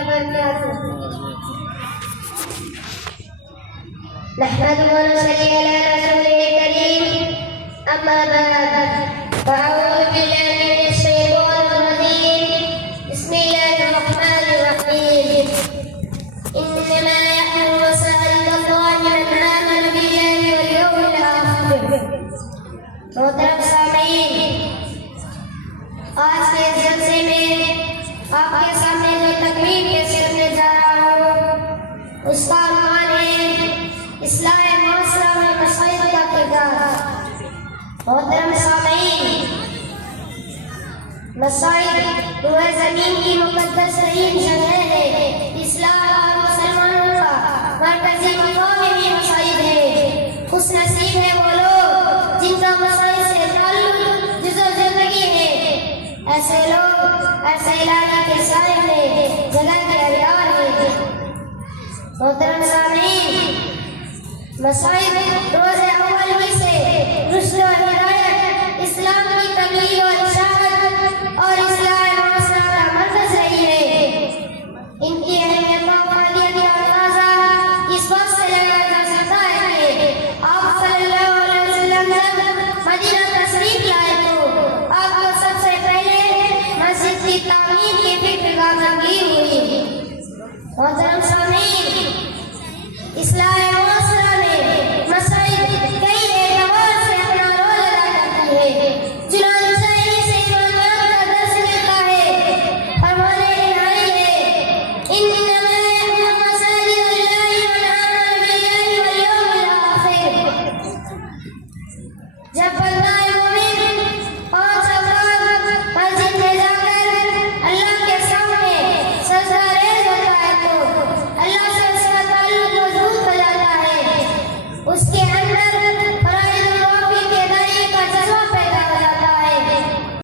وبركاته. نحمده ونصلي على رسوله الكريم. أما بعد، فأعوذ بالله من الشيطان الرجيم. بسم الله الرحمن الرحيم. إنما يأمر مساجد الله من آمن بالله واليوم الآخر. محترم سامعین، آج کے جلسے میں آپ کے سامنے جو تقریر پیش کرنے جا رہا ہوں اس کا عنوان ہے اصلاح معاشرہ میں مسائل کا کردار. محترم سامعین، مسائل وہ زمین کی مقدس ترین جگہ ہے. اسلام اور مسلمانوں کا مرکزی مقام بھی مسائل ہے. خوش نصیب ہے وہ لوگ جن کا مسائل سے تعلق جزو زندگی ہے. ایسے لوگ ایسے علاقے کے سائے میں جگہ کے احیار ہیں. محترم سامعین، مسائل روز اول ہی سے رشد و ہدایت، اسلام کی تبلیغ و ارشاد اور اصلاح معاشرہ کا مرکز رہی ہے. ان کی اہمیت و فعالیت کا اندازہ اس وقت سے لگایا جا سکتا ہے کہ آپ صلی اللہ علیہ وسلم جب مدینہ تشریف لائے تو آپ کو سب سے پہلے مسجد کی تعمیر کی فکر کا تنگیر ہوئی. محترم سامعین، اصلاح